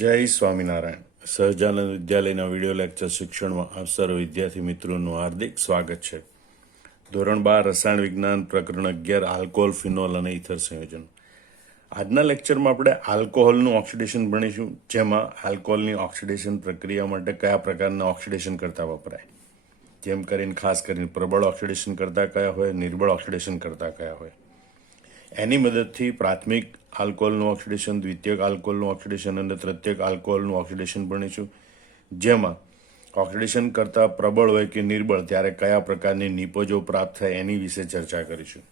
જય સ્વામિનારાયણ. સહજાનંદ વિદ્યાલયના video lecture શિક્ષણમાં આપ સર્વ વિદ્યાર્થી મિત્રોનું હાર્દિક સ્વાગત છે. ધોરણ 12 રસાયણ વિજ્ઞાન પ્રકરણ 11 આલ્કોહોલ, ફિનોલ અને ઇથર સંયોજન. આજના લેક્ચરમાં આપણે આલ્કોહોલનું ઓક્સિડેશન ભણીશું, જેમાં આલ્કોહોલની ઓક્સિડેશન પ્રક્રિયા માટે કયા પ્રકારના ઓક્સિડેશન કરતા વપરાય, જેમ કરીને ખાસ કરીને પ્રબળ ઓક્સિડેશન કરતા કયા હોય, નિર્બળ ઓક્સિડેશન કરતા કયા હોય. એની મદદથી પ્રાથમિક આલ્કોહોલનું ઓક્સિડેશન, દ્વિતીયક આલ્કોહોલનું ઓક્સિડેશન અને તૃતીયક આલ્કોહોલનું ઓક્સિડેશન ભણીશું, જેમાં ઓક્સિડેશન કરતાં પ્રબળ હોય કે નિર્બળ ત્યારે કયા પ્રકારની નિપજો પ્રાપ્ત થાય એની વિશે ચર્ચા કરીશું.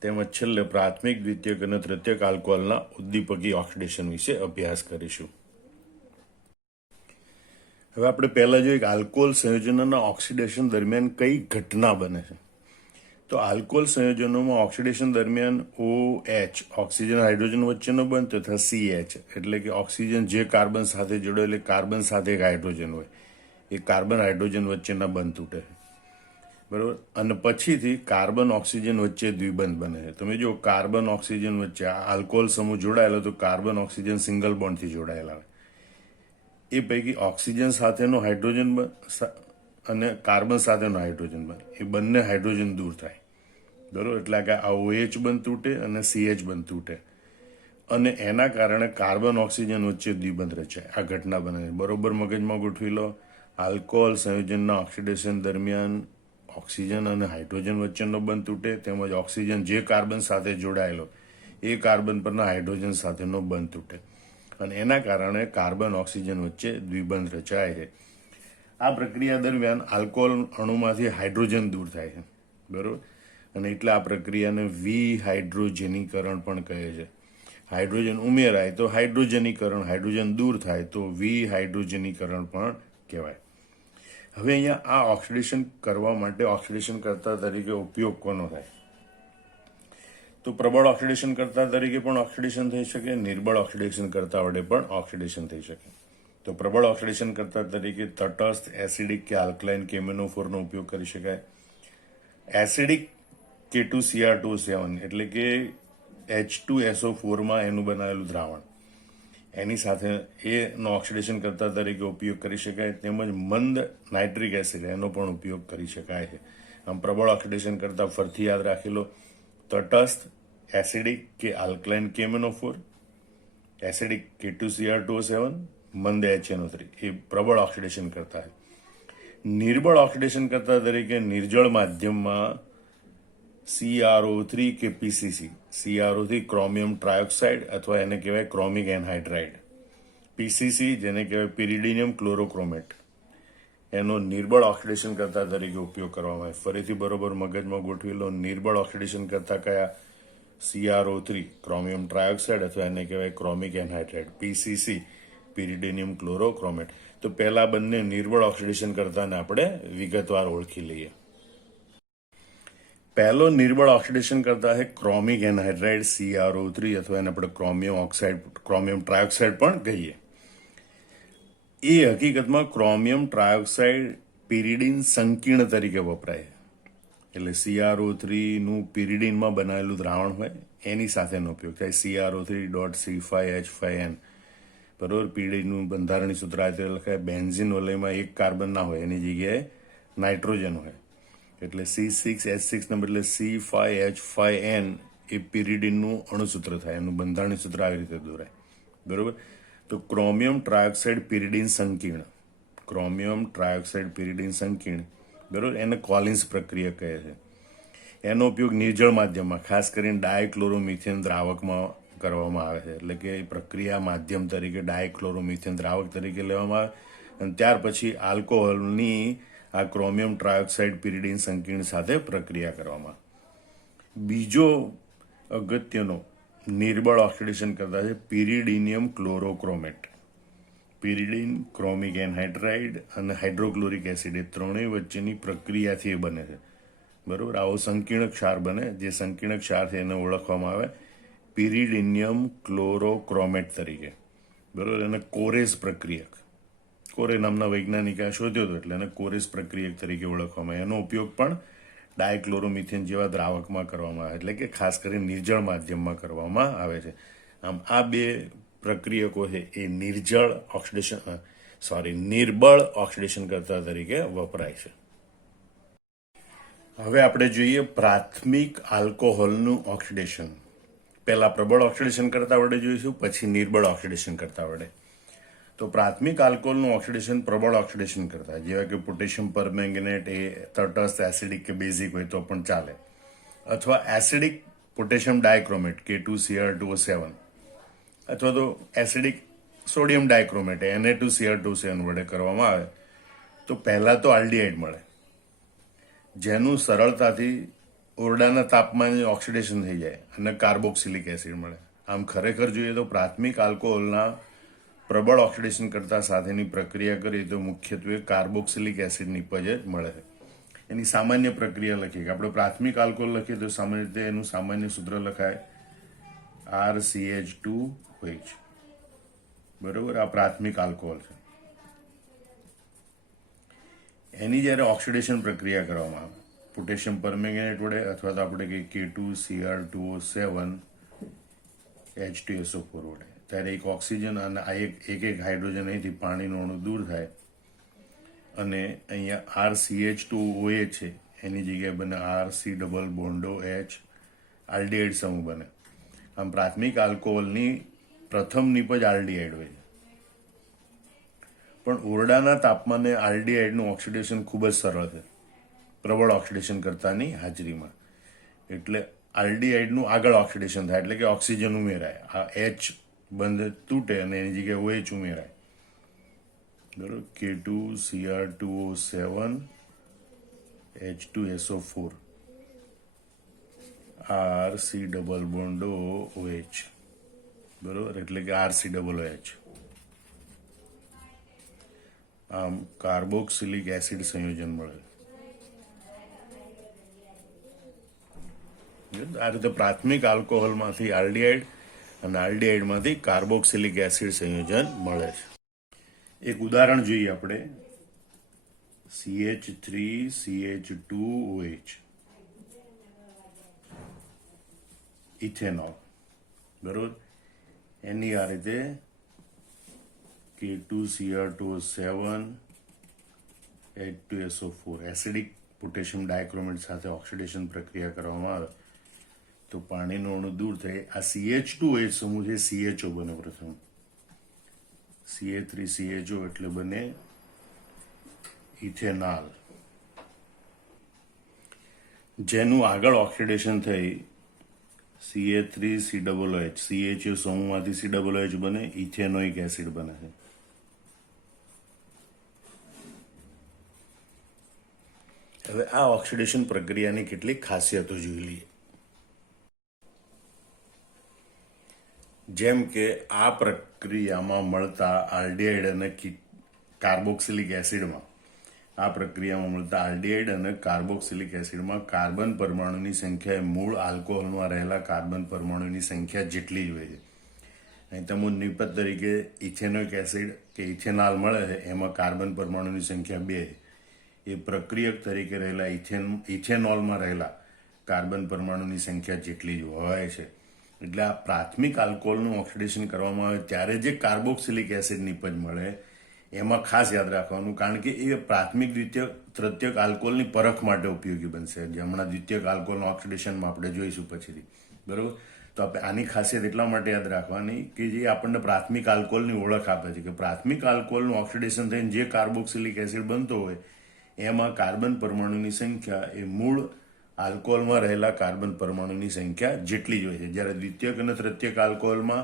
તેમજ છેલ્લે પ્રાથમિક, દ્વિતીયક અને તૃતીયક આલ્કોહોલના ઉદ્દીપકી ઓક્સિડેશન વિશે અભ્યાસ કરીશું. હવે આપણે પહેલા જોઈએ કે આલ્કોહોલ સંયોજનોના ઓક્સિડેશન દરમિયાન કઈ ઘટના બને છે. તો આલ્કોહોલ સંયોજનોમાં ઓક્સિડેશન દરમિયાન OH ઓક્સિજન હાઇડ્રોજન વચ્ચેનો બંધ તથા CH એટલે કે ઓક્સિજન જે કાર્બન સાથે જોડે એટલે કાર્બન સાથે એક હાઇડ્રોજન હોય, એ કાર્બન હાઇડ્રોજન વચ્ચેના બંધ તૂટે છે, બરાબર. અને પછીથી કાર્બન ઓક્સિજન વચ્ચે દ્વિબંધ બને છે. તમે જો કાર્બન ઓક્સિજન વચ્ચે આલ્કોહોલ સમૂહ જોડાયેલો તો કાર્બન ઓક્સિજન સિંગલ બોન્ડથી જોડાયેલા હોય. એ પૈકી ઓક્સિજન સાથેનો હાઇડ્રોજન અને કાર્બન સાથેનો હાઇડ્રોજન બંધ, એ બંને હાઇડ્રોજન દૂર થાય, બરોબર. એટલે કે આ OH બંધ તૂટે અને CH બંધ તૂટે અને એના કારણે કાર્બન ઓક્સિજન વચ્ચે દ્વિબંધ રચાય. આ ઘટના બને છે, બરોબર. મગજમાં ગોઠવી લો. આલ્કોહોલ સંયોજનના ઓક્સિડેશન દરમિયાન ઓક્સિજન અને હાઇડ્રોજન વચ્ચેનો બંધ તૂટે, તેમજ ઓક્સિજન જે કાર્બન સાથે જોડાયેલો એ કાર્બન પરના હાઇડ્રોજન સાથેનો બંધ તૂટે અને એના કારણે કાર્બન ઓક્સિજન વચ્ચે દ્વિબંધ રચાય છે. આ પ્રક્રિયા દરમિયાન આલ્કોહોલ અણુમાંથી હાઇડ્રોજન દૂર થાય છે, બરોબર. અને એટલે આ પ્રક્રિયાને વિહાઇડ્રોજનીકરણ પણ કહે છે. હાઇડ્રોજન ઉમેરાય તો હાઇડ્રોજનીકરણ, હાઇડ્રોજન દૂર થાય તો વિહાઇડ્રોજનીકરણ પણ કહેવાય. હવે અહીંયા આ ઓક્સિડેશન કરવા માટે ઓક્સિડેશન કરતા તરીકે ઉપયોગ કોનો થાય? તો પ્રબળ ઓક્સિડેશન કરતા તરીકે પણ ઓક્સિડેશન થઈ શકે, નિર્બળ ઓક્સિડેશન કરતા વડે પણ ઓક્સિડેશન થઈ શકે. તો પ્રબળ ઓક્સિડેશન કરતા તરીકે તટસ્થ, એસિડિક કે આલ્કલાઇન કેમેનોફોરનો ઉપયોગ કરી શકાય. એસિડિક K2Cr2O7 એટલે કે H2SO4 એનું બનાવેલું દ્રાવણ, એની સાથે એનો ઓક્સિડેશન કરતા તરીકે ઉપયોગ કરી શકાય. તેમજ મંદ નાઇટ્રિક એસિડ એનો પણ ઉપયોગ કરી શકાય છે. આમ પ્રબળ ઓક્સિડેશન કરતા ફરીથી યાદ રાખી લો: તટસ્થ, એસિડિક કે આલ્કલાઇન કેમેનોફોર, એસિડિક K2Cr2O7, મંદ HNO3 એ પ્રબળ ઓક્સિડેશન કરતા છે. નિર્બળ ઓક્સિડેશન કરતા તરીકે નિર્જળ માધ્યમમાં CrO3 કે PCC, CrO3 ક્રોમિયમ ટ્રાયોક્સાઇડ અથવા એને કહેવાય ક્રોમિક એનહાઇડ્રાઇડ, PCC જેને કહેવાય પિરિડિનિયમ ક્લોરોક્રોમેટ, એનો નિર્બળ ઓક્સિડેશન કરતા તરીકે ઉપયોગ કરવામાં આવે. ફરીથી બરોબર મગજમાં ગોઠવી લો. નિર્બળ ઓક્સિડેશન કરતા કયા? CrO3 ક્રોમિયમ ટ્રાયોક્સાઇડ અથવા એને કહેવાય ક્રોમિક એનહાઇડ્રાઇડ, PCC પિરિડિનિયમ ક્લોરોક્રોમેટ. તો પહેલા બંને નિર્બળ ઓક્સિડેશન કરતાને આપણે વિગતવાર ઓળખી લઈએ. પહેલો નિર્બળ ઓક્સિડેશન કરતા છે ક્રોમિક એનહાઇડ્રાઇડ CrO3 અથવા એને આપણે ક્રોમિયમ ટ્રાયોક્સાઇડ પણ કહીએ. એ હકીકતમાં ક્રોમિયમ ટ્રાયોક્સાઇડ પિરિડિન સંકીર્ણ તરીકે વપરાય છે. એટલે CrO3 નું પિરિડિનમાં બનાવેલું દ્રાવણ હોય એની સાથેનો ઉપયોગ થાય. CrO3.C5H5N, બરોબર. પિરિડિનનું બંધારણીય સૂત્ર આ રીતે લખાય: બેન્ઝીન વલયમાં એક કાર્બન ના હોય, એની જગ્યાએ નાઇટ્રોજન હોય, એટલે C6H6 ના બદલે C5H5N એ પિરિડિનનું અણુસૂત્ર થાય. એનું બંધારણીય સૂત્ર આવી રીતે દોરાય, બરોબર. તો ક્રોમિયમ ટ્રાયોક્સાઇડ પિરિડિન સંકીર્ણ, ક્રોમિયમ ટ્રાયોક્સાઇડ પિરિડિન સંકીર્ણ, બરોબર, એને કોલિન્સ પ્રક્રિયા કહે છે. એનો ઉપયોગ નિર્જળ માધ્યમમાં, ખાસ કરીને ડાયક્લોરોમિથેન દ્રાવકમાં કરવામાં આવે છે. એટલે કે પ્રક્રિયા માધ્યમ તરીકે ડાયક્લોરોમિથેન દ્રાવક તરીકે લેવામાં આવે અને ત્યાર પછી આલ્કોહોલની આ ક્રોમિયમ ટ્રાયોક્સાઇડ પિરિડિન સંકીર્ણ સાથે પ્રક્રિયા કરવામાં. બીજો અગત્યનો નિર્બળ ઓક્સિડેશન કરતા છે પિરિડિનિયમ ક્લોરોક્રોમેટ. પિરિડિન, ક્રોમિક એનહાઇડ્રાઇડ અને હાઇડ્રોક્લોરિક એસિડ એ ત્રણેય વચ્ચેની પ્રક્રિયાથી એ બને છે, બરોબર. આવો સંકીર્ણ ક્ષાર બને, જે સંકીર્ણ ક્ષારથી એને ઓળખવામાં આવે પિરિડિનિયમ ક્લોરોક્રોમેટ તરીકે, બરોબર. એને કોરેસ પ્રક્રિયક, કોરે નામના વૈજ્ઞાનિકે શોધ્યો હતો એટલે એને કોરેસ પ્રક્રિયક તરીકે ઓળખવામાં આવે. એનો ઉપયોગ પણ ડાયક્લોરોમિથેન જેવા દ્રાવકમાં કરવામાં આવે, એટલે કે ખાસ કરીને નિર્જળ માધ્યમમાં કરવામાં આવે છે. આમ આ બે પ્રક્રિયકો છે એ નિર્બળ ઓક્સિડેશન કરતા તરીકે વપરાય છે. હવે આપણે જોઈએ પ્રાથમિક આલ્કોહોલનું ઓક્સિડેશન. પહેલા પ્રબળ ઓક્સિડેશન કરતા વડે જોઈશું, પછી નિર્બળ ઓક્સિડેશન કરતા વડે. તો પ્રાથમિક આલ્કોહોલનું ઓક્સિડેશન પ્રબળ ઓક્સિડેશન કરતા, જેવા કે પોટેશિયમ પરમેંગનેટ એ તટસ્થ એસિડિક કે બેઝિક હોય તો પણ ચાલે, અથવા એસિડિક પોટેશિયમ ડાયક્રોમેટ K2Cr2O7, અથવા તો એસિડિક સોડિયમ ડાયક્રોમેટ Na2Cr2O7 વડે કરવામાં આવે તો પહેલા તો આલ્ડીહાઇડ મળે, જેનું સરળતાથી ઓરડાના તાપમાને ઓક્સિડેશન થઈ જાય અને કાર્બોક્સિલિક એસિડ મળે. આમ ખરેખર જોઈએ તો પ્રાથમિક આલ્કોહોલના પ્રબળ ઓક્સિડેશન કરતા સાથેની પ્રક્રિયા કરીએ તો મુખ્યત્વે કાર્બોક્સિલિક એસિડ નિપજ જ મળે છે. એની સામાન્ય પ્રક્રિયા લખીએ કે આપણે પ્રાથમિક આલ્કોહોલ લખીએ તો સામાન્ય રીતે એનું સામાન્ય સૂત્ર લખાય RCH2OH. બરોબર, આ પ્રાથમિક આલ્કોહોલ છે. એની જ્યારે ઓક્સિડેશન પ્રક્રિયા કરવામાં આવે પોટેશિયમ પરમેંગનેટ વડે અથવા તો આપણે કહીએ K2Cr2O7 H2SO4 વડે, ત્યારે એક ઓક્સિજન અને એક હાઇડ્રોજન અહીંથી પાણીનું અણુ દૂર થાય અને અહીંયા RCH2OH છે એની જગ્યાએ બને RC ડબલ બોન્ડો H આલ્ડીહાઇડ સમૂહ બને. આમ પ્રાથમિક આલ્કોહોલની પ્રથમ નિપજ આલ્ડીહાઇડ હોય છે, પણ ઓરડાના તાપમાને આલ્ડીહાઇડનું ઓક્સિડેશન ખૂબ જ સરળ છે પ્રબળ ઓક્સિડેશન કરતાની હાજરીમાં. એટલે આલ્ડીહાઇડનું આગળ ઓક્સિડેશન થાય, એટલે કે ઓક્સિજન ઉમેરાય, આ H બંધ તૂટે અને એની જગ્યાએ OH ઉમેરાય. બરોબર, K2Cr2O7 H2SO4 RC double bond OH. બરોબર, એટલે કે RC ડબલ OH. આમ કાર્બોક્સિલિક એસિડ સંયોજન મળે. આ રીતે પ્રાથમિક આલ્કોહોલમાંથી આલ્ડીહાઇડ અને આલ્ડીહાઇડમાંથી કાર્બોક્સિલિક એસિડ સંયોજન મળે છે. એક ઉદાહરણ જોઈએ આપણે, CH3CH2OH ઇથેનોલ. બરોબર, એની આ રીતે K2Cr2O7 H2SO4 acidic potassium dichromate સાથે ઓક્સિડેશન પ્રક્રિયા કરવામાં આવે તો પાણીનું અણુ દૂર થાય. આ CH2OH સમૂહ છે, CHO બને પ્રથમ, Ca3CHO એટલે બને ઇથેનોલ, જેનું આગળ ઓક્સિડેશન થઈ Ca3COOH CHO સમૂહમાંથી COOH બને, ઇથેનોઇક એસિડ બને છે. હવે આ ઓક્સિડેશન પ્રક્રિયાની કેટલીક ખાસિયતો જોઈ લઈએ. જેમ કે આ પ્રક્રિયામાં મળતા આલ્ડીહાઇડ અને કાર્બોક્સિલિક એસિડમાં કાર્બન પરમાણુની સંખ્યા એ મૂળ આલ્કોહોલમાં રહેલા કાર્બન પરમાણુની સંખ્યા જેટલી જ હોય છે. અહીં તમે નિપજ તરીકે ઇથેનોઇક એસિડ કે ઇથેનોલ મળે છે, એમાં કાર્બન પરમાણુની સંખ્યા 2 છે. એ પ્રક્રિયક તરીકે રહેલા ઇથેનોલમાં રહેલા કાર્બન પરમાણુની સંખ્યા જેટલી જ હોય છે. એટલે આ પ્રાથમિક આલ્કોહોલનું ઓક્સિડેશન કરવામાં આવે ત્યારે જે કાર્બોક્સિલિક એસિડ નિપજ મળે એમાં ખાસ યાદ રાખવાનું, કારણ કે એ પ્રાથમિક તૃતીયક આલ્કોહોલની પરખ માટે ઉપયોગી બનશે, જે હમણાં દ્વિતીયક આલ્કોહોલના ઓક્સિડેશનમાં આપણે જોઈશું પછીથી. બરોબર, તો આપણે આની ખાસિયત એટલા માટે યાદ રાખવાની કે જે આપણને પ્રાથમિક આલ્કોહોલની ઓળખ આપે છે કે પ્રાથમિક આલ્કોહોલનું ઓક્સિડેશન થઈને જે કાર્બોક્સિલિક એસિડ બનતો હોય એમાં કાર્બન પરમાણુની સંખ્યા એ મૂળ આલ્કોહોલમાં રહેલા કાર્બન પરમાણુની સંખ્યા જેટલી જ હોય છે. જ્યારે દ્વિતીયક અને તૃતીયક આલ્કોહોલમાં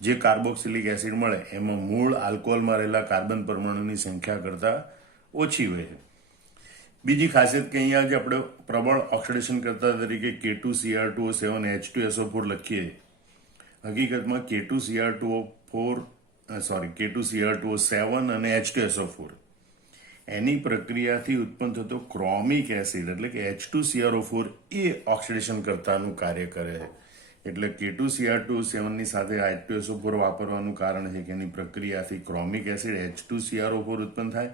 જે કાર્બોક્સિલિક એસિડ મળે એમાં મૂળ આલ્કોહોલમાં રહેલા કાર્બન પરમાણુની સંખ્યા કરતાં ઓછી હોય છે. બીજી ખાસિયત કે અહીંયા જે આપણે પ્રબળ ઓક્સિડેશન કરતા તરીકે K2Cr2O7 H2SO4 લખીએ, હકીકતમાં K2Cr2O7 અને H2SO4 એની પ્રક્રિયાથી ઉત્પન્ન થતો ક્રોમિક એસિડ એટલે કે H2CrO4 એ ઓક્સિડેશન કરતાનું કાર્ય કરે છે. એટલે K2Cr2O7 ની સાથે H2SO4 વાપરવાનું કારણ છે કે એની પ્રક્રિયાથી ક્રોમિક એસિડ H2CrO4 ઉત્પન્ન થાય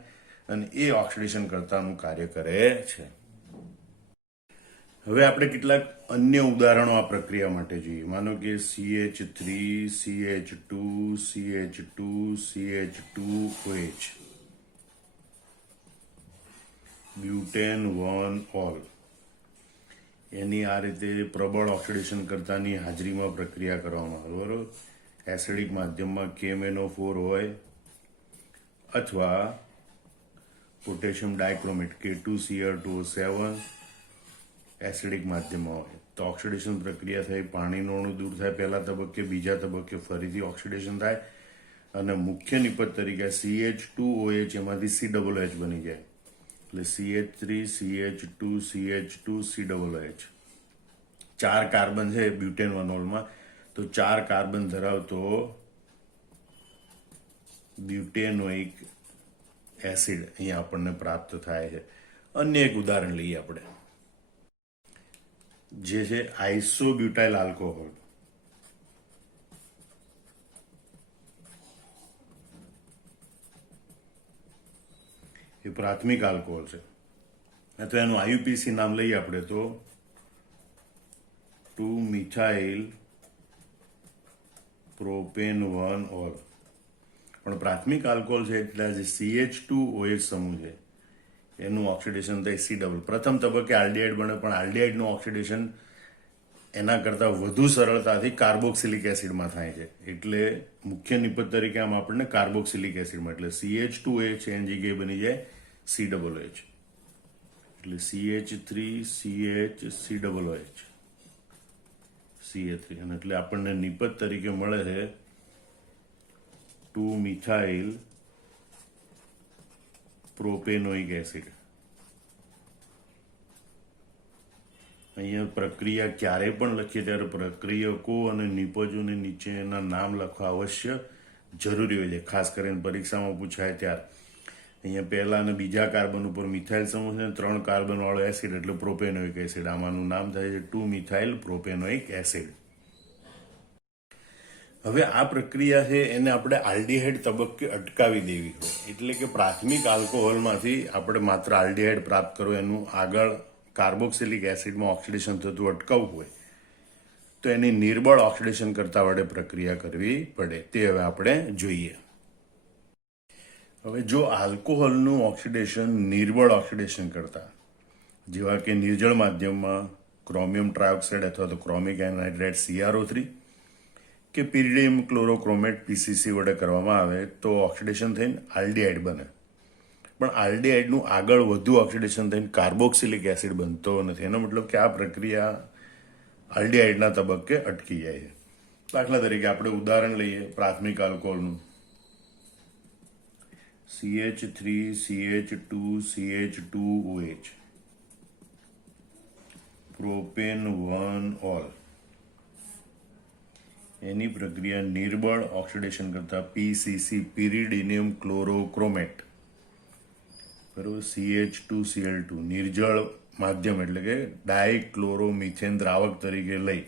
અને એ ઓક્સિડેશન કરતાનું કાર્ય કરે છે. હવે આપણે કેટલાક અન્ય ઉદાહરણો આ પ્રક્રિયા માટે જોઈએ. માનો કે CH3 CH2 CH2 CH2OH butane 1 all એની આ રીતે પ્રબળ ઓક્સિડેશન કરતાની હાજરીમાં પ્રક્રિયા કરવામાં આવે. બરોબર, એસિડિક માધ્યમમાં KMnO4 હોય અથવા પોટેશિયમ ડાયક્રોમેટ K2Cr2O7 એસિડિક માધ્યમમાં હોય તો ઓક્સિડેશન પ્રક્રિયા થઈ, પાણીનો અણુ દૂર થાય પહેલા તબક્કે, બીજા તબક્કે ફરીથી ઓક્સિડેશન થાય અને મુખ્ય નિપજ તરીકે CH2OH એમાંથી COOH બની જાય. એટલે CH3 CH2 CH2 COOH 4 carbon છે બ્યુટેન વનોલમાં, તો 4 કાર્બન ધરાવતો બ્યુટેનોઇક એસિડ અહીંયા આપણને પ્રાપ્ત થાય છે. અન્ય એક ઉદાહરણ લઈએ આપણે, જે છે આઇસોબ્યુટાઇલ આલ્કોહોલ. એ પ્રાથમિક આલ્કોહોલ છે, તો એનું IUPAC નામ લઈએ આપણે તો 2-મિથાઇલ પ્રોપેન 1 ઓલ. પણ પ્રાથમિક આલ્કોહોલ છે એટલે જે CH2OH સમૂહ છે એનું ઓક્સિડેશન થાય C ડબલ. પ્રથમ તબક્કે આલ્ડિહાઇડ બને, પણ આલ્ડિહાઇડનું ઓક્સિડેશન એના કરતાં વધુ સરળતાથી કાર્બોક્સિલિક એસિડમાં થાય છે. એટલે મુખ્ય નિપજ તરીકે આમ આપણને કાર્બોક્સિલિક એસિડમાં, એટલે CH2OH એની જગ્યાએ બની જાય COOH. એટલે CH3CH COOH CH3, અને એટલે આપણને નિપજ તરીકે મળે છે 2-મિથાઇલ પ્રોપેનોઇક એસિડ. અહીંયા પ્રક્રિયા ક્યારે પણ લખીએ ત્યારે પ્રક્રિયકો અને નિપજોને નીચેના નામ લખવા અવશ્ય જરૂરી હોય છે, ખાસ કરીને પરીક્ષામાં પૂછાય ત્યારે. અહીંયા પહેલા અને બીજા કાર્બન ઉપર મિથાઇલ સમૂહ છે, 3 કાર્બન વાળો એસિડ એટલે પ્રોપેનોઇક એસિડ. આમાંનું નામ થાય છે 2-મિથાઇલ પ્રોપેનોઇક એસિડ. હવે આ પ્રક્રિયા છે એને આપણે આલ્ડિહાઇડ તબક્કે અટકાવી દેવી હોય, એટલે કે પ્રાથમિક આલ્કોહોલમાંથી આપણે માત્ર આલ્ડિહાઇડ પ્રાપ્ત કરવું, એનું આગળ કાર્બોક્સિલિક એસિડમાં ઓક્સિડેશન થતું અટકાવવું હોય તો એની નિર્બળ ઓક્સિડેશન કરતા વડે પ્રક્રિયા કરવી પડે. તે હવે આપણે જોઈએ. હવે જો આલ્કોહોલનું ઓક્સિડેશન નિર્બળ ઓક્સિડેશન કરતા, જેવા કે નિર્જળ માધ્યમમાં ક્રોમિયમ ટ્રાયોક્સાઇડ અથવા તો ક્રોમિક એનહાઇડ્રાઇડ CrO3 કે પિરિડિયમ ક્લોરોક્રોમેટ PCC વડે કરવામાં આવે તો ઓક્સિડેશન થઈને આલ્ડિહાઇડ બને. પણ આલ્ડિહાઇડનું આગળ વધુ ઓક્સિડેશન થઈને કાર્બોક્સિલિક એસિડ બનતો નથી. એનો મતલબ કે આ પ્રક્રિયા આલ્ડિહાઇડના તબક્કે અટકી જાય છે. દાખલા તરીકે આપણે ઉદાહરણ લઈએ પ્રાથમિક આલ્કોહોલનું, CH3 CH2 CH2OH propane 1 all. એની પ્રક્રિયા નિર્બળ ઓક્સિડેશન કરતા PCC પિરિડિનિયમ ક્લોરોક્રોમેટ બરોબર CH2Cl2 નિર્જળ માધ્યમ એટલે કે ડાયક્લોરોમિથેન દ્રાવક તરીકે લઈ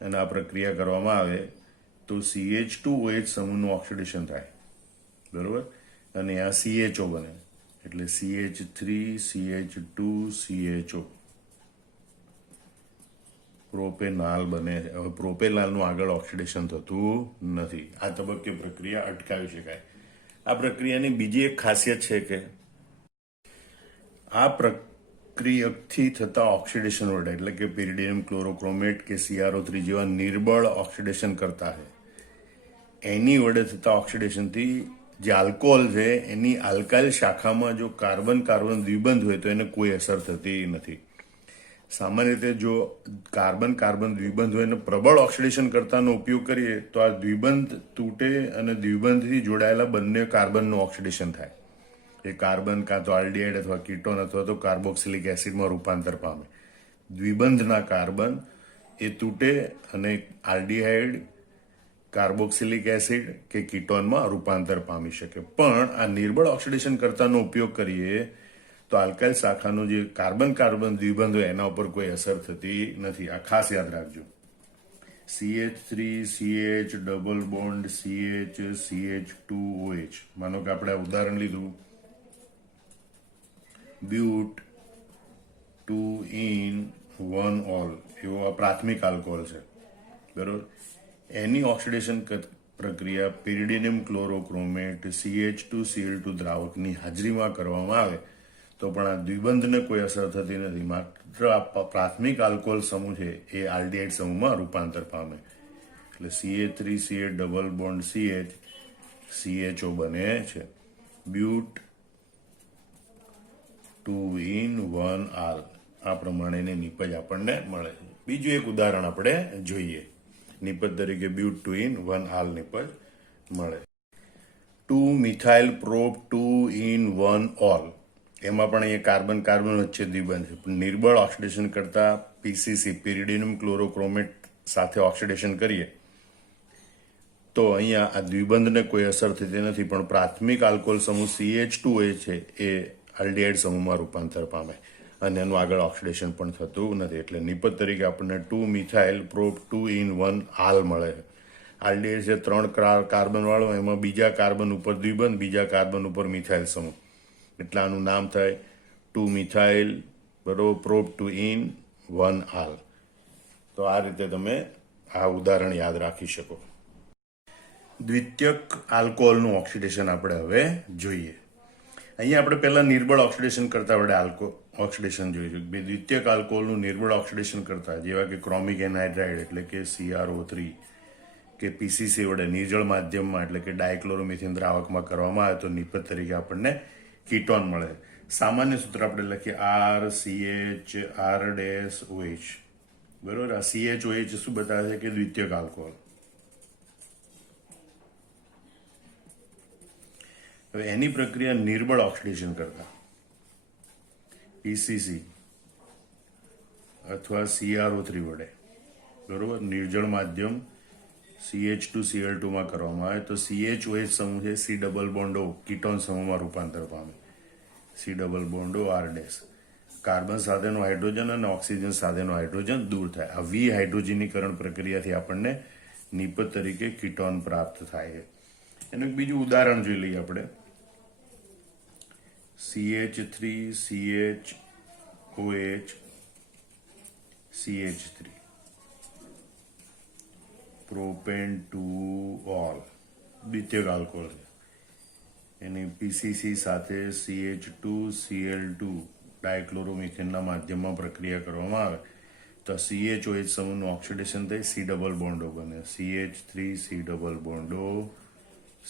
અને આ પ્રક્રિયા કરવામાં આવે તો CH2OH સમૂહનું ઓક્સિડેશન થાય. બરોબર, અને આ CHO બને એટલે CH3 CH2 CHO પ્રોપેનાલ બને. હવે પ્રોપેનાલનું આગળ ઓક્સિડેશન થતું નથી. આ તબક્કે પ્રક્રિયા અટકાવી શકાય. આ પ્રક્રિયાની બીજી એક ખાસિયત છે કે આ પ્રક્રિયાથી થતા ઓક્સિડેશન વડે, એટલે કે પિરિડિયમ ક્લોરોક્રોમેટ કે CrO3 જેવા નિર્બળ ઓક્સિડેશન કરતા છે એની વડે થતા ઓક્સિડેશનથી જે આલ્કોહોલ છે એની આલ્કાઇલ શાખામાં જો કાર્બન કાર્બન દ્વિબંધ હોય તો એને કોઈ અસર થતી નથી. સામાન્ય રીતે જો કાર્બન કાર્બન દ્વિબંધ હોય અને પ્રબળ ઓક્સિડેશન કરતાનો ઉપયોગ કરીએ તો આ દ્વિબંધ તૂટે અને દ્વિબંધથી જોડાયેલા બંને કાર્બનનું ઓક્સિડેશન થાય. એ કાર્બન કાં તો આલ્ડિહાઇડ અથવા કીટોન અથવા તો કાર્બોક્સિલિક એસિડમાં રૂપાંતર પામે. દ્વિબંધના કાર્બન એ તૂટે અને આલ્ડિહાઇડ, કાર્બોક્સિલિક એસિડ કે કીટોનમાં રૂપાંતર પામી શકે. પણ આ નિર્બળ ઓક્સિડેશન કરતાનો ઉપયોગ કરીએ તો આલ્કાઇલ શાખાનું જે કાર્બન કાર્બન દ્વિબંધ હોય એના ઉપર કોઈ અસર થતી નથી. આ ખાસ યાદ રાખજો. CH3 CH double bond CH CH2OH. માનો કે આપણે ઉદાહરણ લીધું બ્યુટ 2-in-1-ol એવો આ પ્રાથમિક આલ્કોહોલ છે, બરોબર. એની ઓક્સિડેશન પ્રક્રિયા પિરિડિનિયમ ક્લોરોક્રોમેટ CH2Cl2 દ્રાવકની હાજરીમાં કરવામાં આવે તો પણ આ દ્વિબંધને કોઈ અસર થતી નથી. માત્ર આ પ્રાથમિક આલ્કોહોલ સમૂહ છે એ આલ્ડિહાઇડ સમૂહમાં રૂપાંતર પામે, એટલે CH3CH ડબલ બોન્ડ CHO બને છે. બ્યુટ 2-in-1-al આ પ્રમાણેની નિપજ આપણને મળે છે. બીજું એક ઉદાહરણ આપણે જોઈએ. નિપજ તરીકે બ્યુટ 2-in-1-al નિપજ મળે. 2-મિથાઇલ પ્રોપ 2-in-1-ol એમાં પણ અહીંયા કાર્બન કાર્બન વચ્ચે દ્વિબંધ છે, પણ નિર્બળ ઓક્સિડેશન કરતા PCC પિરિડિનિયમ ક્લોરોક્રોમેટ સાથે ઓક્સિડેશન કરીએ તો અહીંયા આ દ્વિબંધને કોઈ અસર થતી નથી, પણ પ્રાથમિક આલ્કોહોલ સમૂહ CH2 છે એ આલ્ડિહાઇડ સમૂહમાં રૂપાંતર પામે અને એનું આગળ ઓક્સિડેશન પણ થતું નથી. એટલે નિપજ તરીકે આપણને 2-મિથાઇલ પ્રોપ 2-in-1-al મળે છે. આલ્ડિહાઇડ છે 3 કાર્બન વાળો, એમાં બીજા કાર્બન ઉપર દ્વિબંધ, બીજા કાર્બન ઉપર મિથાઇલ સમૂહ, એટલે આનું નામ થાય 2-મિથાઇલ બરોબર પ્રોપ 2-in-1-al. તો આ રીતે તમે આ ઉદાહરણ યાદ રાખી શકો. દ્વિતીયક આલ્કોહોલનું ઓક્સિડેશન આપણે હવે જોઈએ. અહીંયા આપણે પહેલા નિર્બળ ઓક્સિડેશન કરતા વડે ઓક્સિડેશન જોઈશું. દ્વિતીયક આલ્કોહોલનું નિર્બળ ઓક્સિડેશન કરતા જેવા કે ક્રોમિક એનહાઇડ્રાઇડ એટલે કે CrO3 કે PCC વડે નિર્જળ માધ્યમમાં એટલે કે ડાયક્લોરોમિથેન દ્રાવકમાં કરવામાં આવે તો નિપજ તરીકે આપણને કીટોન મળે. સામાન્ય સૂત્ર આપણે લખીએ RCH બરોબર. આ CHOH શું બતાવે છે કે દ્વિતીયક આલ્કોહોલ. હવે એની પ્રક્રિયા નિર્બળ ઓક્સિડેશન કરતા PCC અથવા CrO3 વડે બરોબર નિર્જળ માધ્યમ CH2Cl2 માં કરવામાં આવે તો CHOH સમૂહ છે C double bond O ketone સમૂહમાં રૂપાંતર પામે. C double bond O R'. Carbon સાથેનો હાઇડ્રોજન અને ઓક્સિજન સાથેનો હાઇડ્રોજન દૂર થાય. આ વિહાઇડ્રોજનીકરણ પ્રક્રિયાથી આપણને નિપજ તરીકે કીટોન પ્રાપ્ત થાય છે. એનું એક બીજું ઉદાહરણ જોઈ લઈએ આપણે. CH3CHOH CH3 propane 2-ol દ્વિતીયક alcohol છે. એની PCC સાથે CH2Cl2 ડાયક્લોરોમિથેનના માધ્યમમાં પ્રક્રિયા કરવામાં આવે તો CHOH સમૂહનું ઓક્સિડેશન થઈ C ડબલ બોન્ડ O બને. CH3C double bond O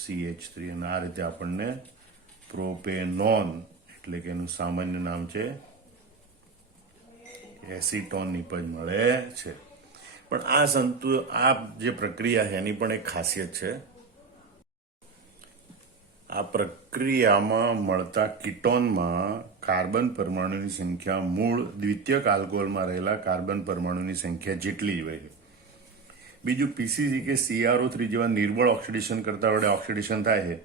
CH3 અને આ રીતે આપણને પ્રોપેનોન એટલે કે એનું સામાન્ય નામ છે એસિટોન નિપજ મળે છે. પણ આ જે પ્રક્રિયા છે એની પણ એક ખાસિયત છે. આ પ્રક્રિયામાં મળતા કીટોનમાં કાર્બન પરમાણુની સંખ્યા મૂળ દ્વિતીયક આલ્કોહોલમાં રહેલા કાર્બન પરમાણુની સંખ્યા જેટલી જ હોય છે. બીજું PCC કે CrO3 જેવા નિર્બળ ઓક્સિડેશન કરતા વડે ઓક્સિડેશન થાય છે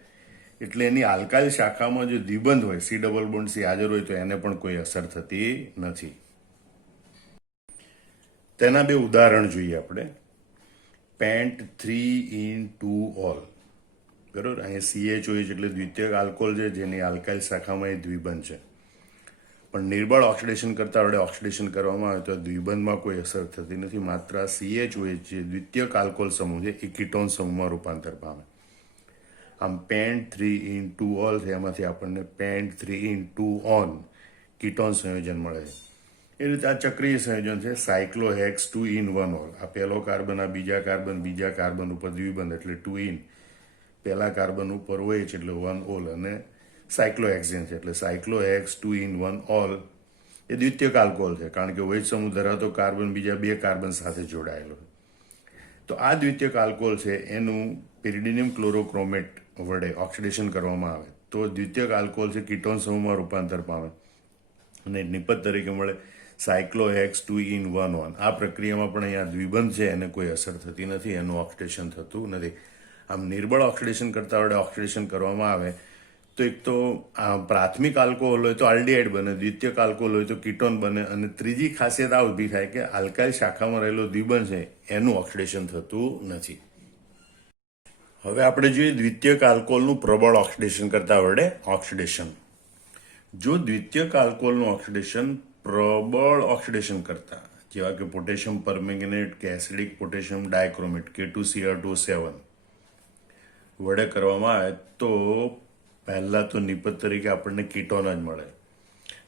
એટલે એની આલ્કાઇલ શાખામાં જો દ્વિબંધ હોય C ડબલ બોન્ડ C હાજર હોય તો એને પણ કોઈ અસર થતી નથી. તેના બે ઉદાહરણ જોઈએ આપણે. પેન્ટ 3-in-2-ol બરોબર. અહીંયા CHOH એટલે દ્વિતીયક આલ્કોહોલ છે જેની આલ્કાઇલ શાખામાં એ દ્વિબંધ છે, પણ નિર્બળ ઓક્સિડેશન કરતા વડે ઓક્સિડેશન કરવામાં આવે તો દ્વિબંધમાં કોઈ અસર થતી નથી. માત્ર CHOH જે દ્વિતીયક આલ્કોહોલ સમૂહ છે એ કીટોન સમૂહમાં રૂપાંતર પામે. આમ પેન્ટ 3-in-2-ol છે એમાંથી આપણને પેન્ટ 3-in-2-on કીટોન સંયોજન મળે છે. એ રીતે આ ચક્રીય સંયોજન છે સાયક્લોહેક્સ 2-in-1-ol. આ પહેલો કાર્બન, આ બીજા કાર્બન ઉપર દ્વિબંધ એટલે 2-in, પહેલા કાર્બન ઉપર OH એટલે 1-ol અને સાયક્લોહેક્સેન છે એટલે સાયક્લોહેક્સ 2-in-1-ol એ દ્વિતીયક આલ્કોહોલ છે કારણ કે OH સમૂહ ધરાવતો કાર્બન બીજા બે કાર્બન સાથે જોડાયેલો છે. તો આ દ્વિતીયક આલ્કોહોલ છે એનું પિરિડિનિયમ ક્લોરોક્રોમેટ વડે ઓક્સિડેશન કરવામાં આવે તો દ્વિતીયક આલ્કોહોલ છે કીટોન સમૂહમાં રૂપાંતર પામે અને નિપજ તરીકે મળે સાયક્લોહેક્સ 2-in-1-on. આ પ્રક્રિયામાં પણ અહીંયા દ્વિબંધ છે એને કોઈ અસર થતી નથી, એનું ઓક્સિડેશન થતું નથી. આમ નિર્બળ ઓક્સિડેશન કરતા વડે ઓક્સિડેશન કરવામાં આવે તો એક તો પ્રાથમિક આલ્કોહોલ હોય તો આલ્ડિહાઇડ બને, દ્વિતીયક આલ્કોહોલ હોય તો કીટોન બને અને ત્રીજી ખાસિયત આ ઊભી થાય કે આલ્કાઇલ શાખામાં રહેલો દ્વિબંધ છે એનું ઓક્સિડેશન થતું નથી. હવે આપણે જોઈએ દ્વિતીયક આલ્કોહોલનું પ્રબળ ઓક્સિડેશન કરતા વડે ઓક્સિડેશન. જો દ્વિતીયક આલ્કોહોલનું ઓક્સિડેશન પ્રબળ ઓક્સિડેશન કરતા, જેવા કે પોટેશિયમ પરમેંગનેટ કે એસિડિક પોટેશિયમ ડાયક્રોમેટ K2Cr2O7 વડે કરવામાં આવે તો પહેલા તો નિપજ તરીકે આપણને કીટોન જ મળે.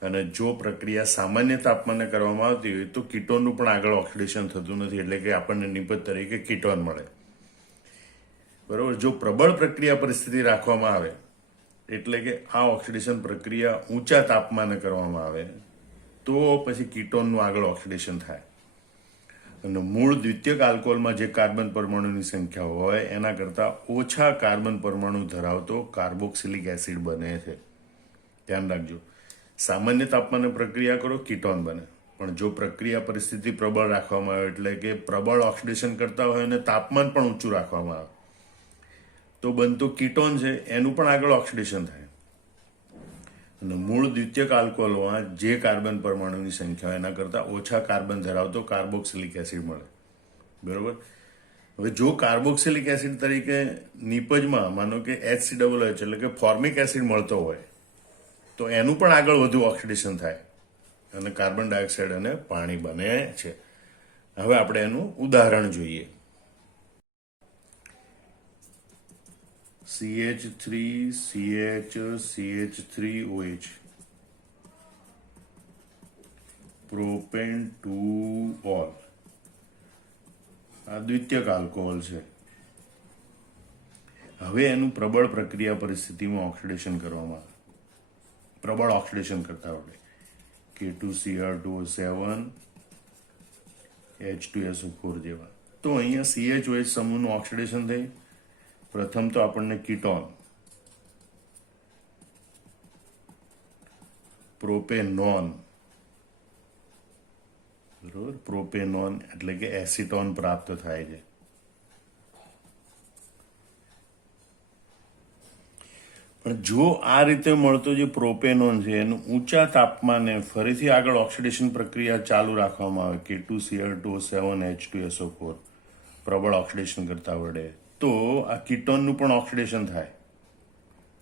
અને જો પ્રક્રિયા સામાન્ય તાપમાને કરવામાં આવતી હોય તો કીટોનનું પણ આગળ ઓક્સિડેશન થતું નથી, એટલે કે આપણને નિપજ તરીકે કીટોન મળે. બરોબર. જો પ્રબળ પ્રક્રિયા પરિસ્થિતિ રાખવામાં આવે, એટલે કે આ ઓક્સિડેશન પ્રક્રિયા ઊંચા તાપમાને કરવામાં આવે તો પછી કીટોનનું આગળ ઓક્સિડેશન થાય. અને મૂળ દ્વિતીયક આલ્કોહોલમાં જે કાર્બન પરમાણુની સંખ્યા હોય એના કરતાં ઓછા કાર્બન પરમાણુ ધરાવતો કાર્બોક્સિલિક એસિડ બને છે. ધ્યાન રાખજો, સામાન્ય તાપમાને પ્રક્રિયા કરો કીટોન બને, પણ જો પ્રક્રિયા પરિસ્થિતિ પ્રબળ રાખવામાં આવે, એટલે કે પ્રબળ ઓક્સિડેશન કરતા હોય અને તાપમાન પણ ઊંચું રાખવામાં આવે, તો બનતો કીટોન છે એનું પણ આગળ ઓક્સિડેશન થાય. અને મૂળ દ્વિતીયક આલ્કોહોલમાં જે કાર્બન પરમાણુની સંખ્યા હોય એના કરતાં ઓછા કાર્બન ધરાવતો કાર્બોક્સિલિક એસિડ મળે. બરોબર. હવે જો કાર્બોક્સિલિક એસિડ તરીકે નિપજમાં માનો કે HCOOH એટલે કે ફોર્મિક એસિડ મળતો હોય તો એનું પણ આગળ વધુ ઓક્સિડેશન થાય અને કાર્બન ડાયોક્સાઇડ અને પાણી બને છે. હવે આપણે એનું ઉદાહરણ જોઈએ. CH3CH3OH પ્રોપેન 2 ઓલ આ દ્વિતીયક આલ્કોહોલ છે. હવે એનું પ્રબળ પ્રક્રિયા પરિસ્થિતિમાં ઓક્સિડેશન કરવામાં આવે, પ્રબળ ઓક્સિડેશન કરતા આપણે K2Cr2O7 H2SO4 જેવા. તો અહીંયા CHOH સમૂહનું ઓક્સિડેશન થઈ. પ્રથમ તો આપણને કીટોન પ્રોપેનોન, બરોબર, પ્રોપેનોન એટલે કે એસિટોન પ્રાપ્ત થાય છે. પણ જો આ રીતે મળતો જે પ્રોપેનોન છે એનું ઊંચા તાપમાને ફરીથી આગળ ઓક્સિડેશન પ્રક્રિયા ચાલુ રાખવામાં આવે K2Cr2O7 H2SO4 પ્રબળ ઓક્સિડેશન કરતા વડે, તો આ કીટોનનું પણ ઓક્સિડેશન થાય.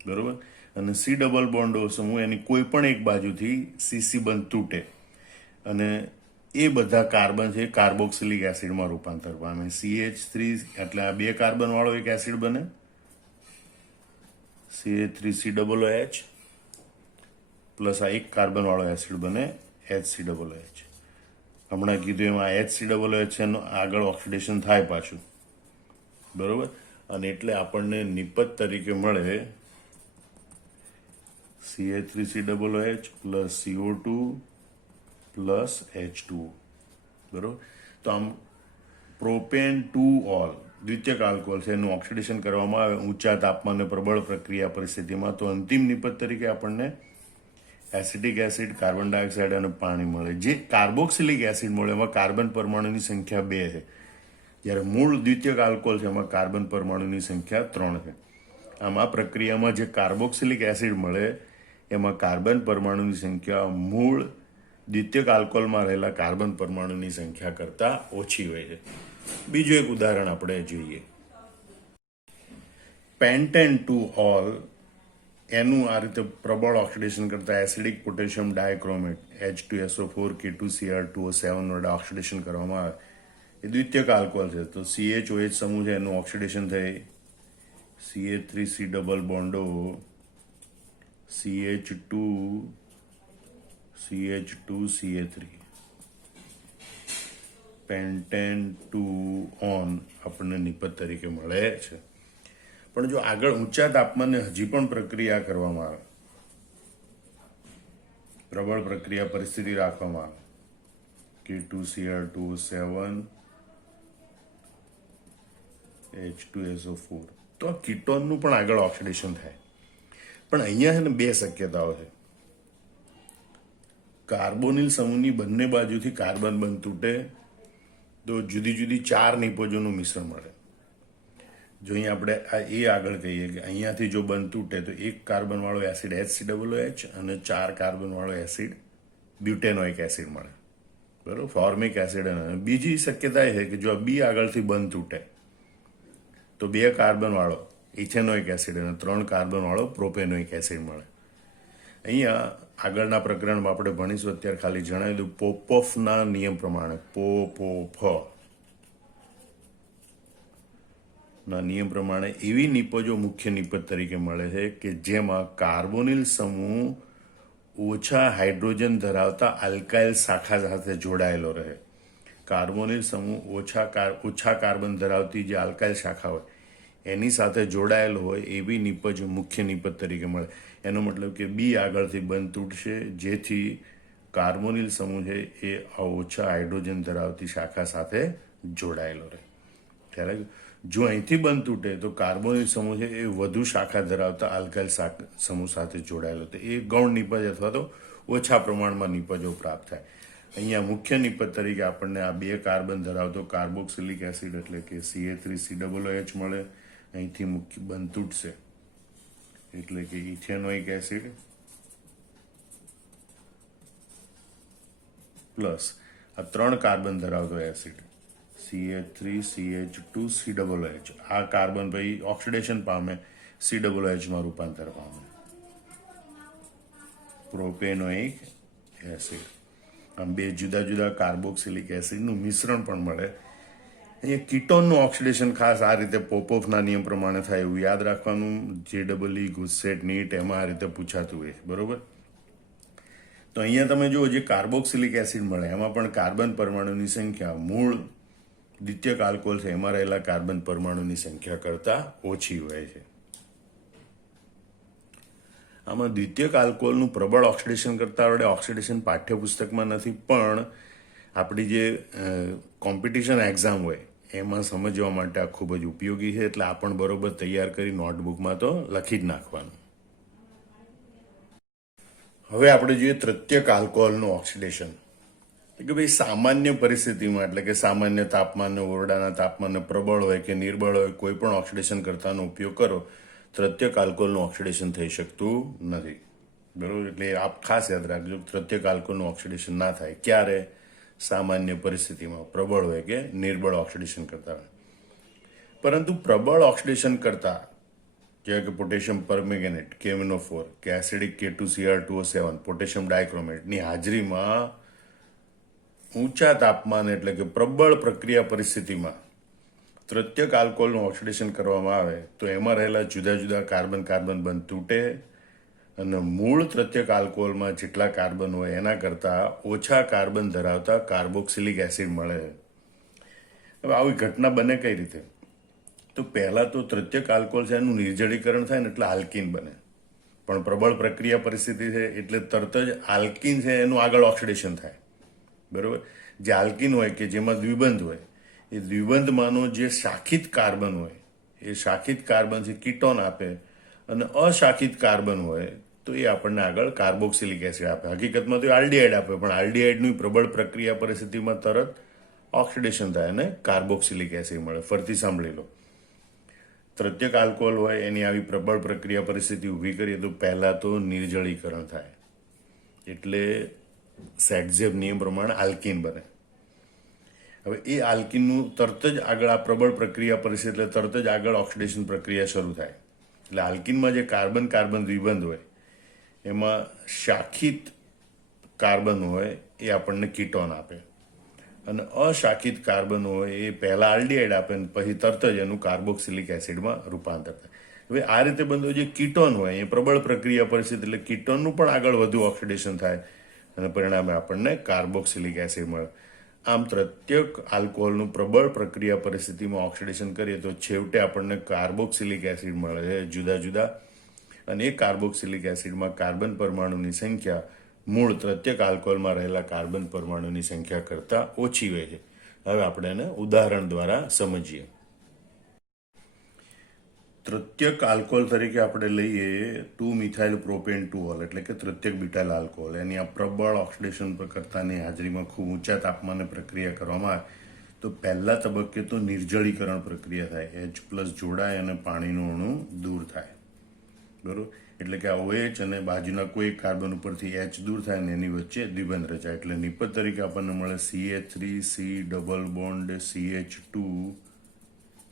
બરોબર. અને C ડબલ બોન્ડ સમૂહ એની કોઈ પણ એક બાજુથી CC બંધ તૂટે અને એ બધા કાર્બન છે કાર્બોક્સિલિક એસિડમાં રૂપાંતર પામે. CH3 એટલે આ બે કાર્બન વાળો એક એસિડ બને, CH3COOH પ્લસ આ એક કાર્બન વાળો એસિડ બને HCOOH. હમણાં કીધું એમાં HCOOH એનું આગળ ઓક્સિડેશન થાય પાછું. બરોબર. અને એટલે આપણને નિપજ તરીકે મળે CH3COOH plus CO2 plus H2O. બરોબર. તો આમ પ્રોપેન 2 ઓલ દ્વિતીયક આલ્કોહોલ છે એનું ઓક્સિડેશન કરવામાં આવે ઊંચા તાપમાને પ્રબળ પ્રક્રિયા પરિસ્થિતિમાં, તો અંતિમ નિપજ તરીકે આપણને એસિટિક એસિડ, કાર્બન ડાયોક્સાઇડ અને પાણી મળે. જે કાર્બોક્સિલિક એસિડ મળે એમાં કાર્બન પરમાણુની સંખ્યા 2 છે, જ્યારે મૂળ દ્વિતીયક આલ્કોહોલ છે એમાં કાર્બન પરમાણુની સંખ્યા 3 છે. આમ આ પ્રક્રિયામાં જે કાર્બોક્સિલિક એસિડ મળે એમાં કાર્બન પરમાણુની સંખ્યા મૂળ દ્વિતીયક આલ્કોહોલમાં રહેલા કાર્બન પરમાણુની સંખ્યા કરતાં ઓછી હોય છે. બીજું એક ઉદાહરણ આપણે જોઈએ. પેન્ટેન 2 ઓલ એનું આ રીતે પ્રબળ ઓક્સિડેશન કરતા acidic potassium dichromate H2SO4 K2Cr2O7 વડે ઓક્સિડેશન કરવામાં આવે. એ દ્વિતીયક આલ્કોહોલ છે, તો CHOH સમૂહ છે એનું ઓક્સિડેશન થઈ CH3C double બોન્ડો CH2CH2CA3 pentane 2 on આપણને નિપજ તરીકે મળે છે. પણ જો આગળ ઊંચા તાપમાને હજી પણ પ્રક્રિયા કરવામાં આવે, પ્રબળ પ્રક્રિયા પરિસ્થિતિ રાખવામાં આવે K2Cr2O7 H2SO4, તો આ કીટોનનું પણ આગળ ઓક્સિડેશન થાય. પણ અહીંયા છે ને બે શક્યતાઓ છે. કાર્બોનિલ સમૂહની બંને બાજુથી કાર્બન બંધ તૂટે તો જુદી જુદી 4 નિપજોનું મિશ્રણ મળે. જો અહીંયા આપણે આ એ આગળ કહીએ કે અહીંયાથી જો બંધ તૂટે તો એક કાર્બન વાળો એસિડ HCOOH અને 4 કાર્બન વાળો એસિડ બ્યુટેનોઇક એસિડ મળે. બરોબર, ફોર્મિક એસિડ. અને બીજી શક્યતા એ છે કે જો બી આગળથી બંધ તૂટે તો 2 કાર્બન વાળો ઇથેનોઇક એસિડ અને 3 કાર્બન વાળો પ્રોપેનોઇક એસિડ મળે. અહીંયા આગળના પ્રકરણમાં આપણે ભણીશું. અત્યારે ખાલી જણાવી દઉં. પોપોફના નિયમ પ્રમાણે ના નિયમ પ્રમાણે એવી નિપજો મુખ્ય નિપજ તરીકે મળે છે કે જેમાં કાર્બોનિલ સમૂહ ઓછા હાઇડ્રોજન ધરાવતા આલ્કાઇલ શાખા સાથે જોડાયેલો રહે. કાર્બોનિલ સમૂહ ઓછા કાર્બન ધરાવતી જે આલ્કાઇલ શાખા હોય એની સાથે જોડાયેલો હોય એવી નિપજ મુખ્ય નિપજ તરીકે મળે. એનો મતલબ કે બી આગળથી બંધ તૂટશે, જેથી કાર્બોનિલ સમૂહ છે એ ઓછા હાઇડ્રોજન ધરાવતી શાખા સાથે જોડાયેલો રહે. ખ્યાલ આવ્યો? જો અહીંથી બંધ તૂટે તો કાર્બોનિલ સમૂહ છે એ વધુ શાખા ધરાવતા આલ્કાઇલ સમૂહ સાથે જોડાયેલો હતો. એ ગૌણ નિપજ અથવા તો ઓછા પ્રમાણમાં નિપજો પ્રાપ્ત થાય. અહીંયા મુખ્ય નિપજ તરીકે આપણને આ 2 કાર્બન ધરાવતો કાર્બોક્સિલિક એસિડ એટલે કે CH3COOH મળે. અહીંથી મુખ્ય બંધ તૂટશે એટલે કે ઇથેનોઇક એસિડ પ્લસ આ 3 કાર્બન ધરાવતો એસિડ CH3CH2COOH. આ કાર્બન ભાઈ ઓક્સિડેશન પામે, COOH માં રૂપાંતર પામે, પ્રોપેનોઇક એસિડ. આમ 2 જુદા જુદા કાર્બોક્સિલિક એસિડનું મિશ્રણ પણ મળે. અહીંયા કીટોનનું ઓક્સિડેશન ખાસ આ રીતે પોપોફના નિયમ પ્રમાણે થાય એવું યાદ રાખવાનું. JEE, ગુસ્સેટ, નીટ એમાં આ રીતે પૂછાતું હોય, બરોબર? તો અહીંયા તમે જુઓ, જે કાર્બોક્સિલિક એસિડ મળે એમાં પણ કાર્બન પરમાણુની સંખ્યા મૂળ દ્વિતીયક આલ્કોહોલ છે એમાં રહેલા કાર્બન પરમાણુની સંખ્યા કરતાં ઓછી હોય છે. આમાં દ્વિતીયક આલ્કોહોલનું પ્રબળ ઓક્સિડેશન કરતા આવડે. ઓક્સિડેશન પાઠ્યપુસ્તકમાં નથી, પણ આપણી જે કોમ્પિટિશન એક્ઝામ હોય એમાં સમજવા માટે આ ખૂબ જ ઉપયોગી છે. એટલે આ પણ બરોબર તૈયાર કરી નોટબુકમાં તો લખી જ નાખવાનું. હવે આપણે જોઈએ તૃતીયક આલ્કોહોલનું ઓક્સિડેશન. કે ભાઈ સામાન્ય પરિસ્થિતિમાં એટલે કે સામાન્ય તાપમાને, ઓરડાના તાપમાને પ્રબળ હોય કે નિર્બળ હોય કોઈ પણ ઓક્સિડેશન કરતાનો ઉપયોગ કરો, તૃતીયક આલ્કોહોલનું ઓક્સિડેશન થઈ શકતું નથી, બરોબર? એટલે આપ ખાસ યાદ રાખજો, તૃતીયક આલ્કોહોલનું ઓક્સિડેશન ના થાય. ક્યારે? સામાન્ય પરિસ્થિતિમાં પ્રબળ હોય કે નિર્બળ ઓક્સિડેશન કરતા હોય. પરંતુ પ્રબળ ઓક્સિડેશન કરતા જેવા કે પોટેશિયમ પરમેંગેનેટ KMnO4 કે એસિડિક K2Cr2O7 પોટેશિયમ ડાયક્રોમેટની હાજરીમાં ઊંચા તાપમાન એટલે કે પ્રબળ પ્રક્રિયા પરિસ્થિતિમાં તૃતીયક આલ્કોહોલનું ઓક્સિડેશન કરવામાં આવે તો એમાં રહેલા જુદા જુદા કાર્બન બંધ તૂટે અને મૂળ તૃતીયક આલ્કોહોલમાં જેટલા કાર્બન હોય એના કરતાં ઓછા કાર્બન ધરાવતા કાર્બોક્સિલિક એસિડ મળે. હવે આવી ઘટના બને કઈ રીતે? તો પહેલા તો તૃતીયક આલ્કોહોલ છે એનું નિર્જળીકરણ થાય ને એટલે આલ્કીન બને. પણ પ્રબળ પ્રક્રિયા પરિસ્થિતિ છે એટલે તરત જ આલ્કીન છે એનું આગળ ઓક્સિડેશન થાય, બરોબર? જે આલ્કીન હોય કે જેમાં દ્વિબંધ હોય એ દ્વિબંધમાંનો જે શાખિત કાર્બન હોય એ શાખિત કાર્બનથી કીટોન આપે અને અશાખિત કાર્બન હોય તો એ આપણને આગળ કાર્બોક્સિલિક એસિડ આપે. હકીકતમાં તો આલ્ડીહાઇડ આપે, પણ આલ્ડીહાઇડની પ્રબળ પ્રક્રિયા પરિસ્થિતિમાં તરત ઓક્સિડેશન થાય અને કાર્બોક્સિલિક એસિડ મળે. ફરીથી સાંભળી લો. તૃતીયક આલ્કોહોલ હોય એની આવી પ્રબળ પ્રક્રિયા પરિસ્થિતિ ઊભી કરીએ તો પહેલાં તો નિર્જળીકરણ થાય એટલે સેક્ઝેબ નિયમ પ્રમાણે આલ્કીન બને. હવે એ આલ્કીનનું તરત જ આગળ આ પ્રબળ પ્રક્રિયા પરિસ્થિતિ એટલે તરત જ આગળ ઓક્સિડેશન પ્રક્રિયા શરૂ થાય. એટલે આલ્કીનમાં જે કાર્બન દ્વિબંધ હોય એમાં શાખિત કાર્બન હોય એ આપણને કીટોન આપે અને અશાખિત કાર્બન હોય એ પહેલા આલ્ડીહાઇડ આપે અને પછી તરત જ એનું કાર્બોક્સિલિક એસિડમાં રૂપાંતર થાય. હવે આ રીતે બંધો જે કીટોન હોય એ પ્રબળ પ્રક્રિયા પરિસ્થિતિ એટલે કીટોનનું પણ આગળ વધુ ઓક્સિડેશન થાય અને પરિણામે આપણને કાર્બોક્સિલિક એસિડ મળે. આમ તૃતીયક આલ્કોહોલનું પ્રબળ પ્રક્રિયા પરિસ્થિતિમાં ઓક્સિડેશન કરીએ તો છેવટે આપણને કાર્બોક્સિલિક એસિડ મળે છે જુદા જુદા, અને એ કાર્બોક્સિલિક એસિડમાં કાર્બન પરમાણુની સંખ્યા મૂળ તૃતીયક આલ્કોહોલમાં રહેલા કાર્બન પરમાણુની સંખ્યા કરતાં ઓછી હોય છે. હવે આપણે એને ઉદાહરણ દ્વારા સમજીએ. તૃતીયક આલ્કોહોલ તરીકે આપણે લઈએ 2મિથાઇલ પ્રોપેન 2ઓલ એટલે કે તૃતીયક બીટાઇલ આલ્કોહોલ. એની આ પ્રબળ ઓક્સિડેશન કરતાની હાજરીમાં ખૂબ ઊંચા તાપમાને પ્રક્રિયા કરવામાં આવે તો પહેલા તબક્કે તો નિર્જળીકરણ પ્રક્રિયા થાય. H+ જોડાય અને પાણીનું અણુ દૂર થાય, બરોબર? એટલે કે આ OH અને બાજુના કોઈ કાર્બન ઉપરથી H દૂર થાય ને એની વચ્ચે દ્વિબંધ રચાય. એટલે નિપજ તરીકે આપણને મળે CH3C double bond CH2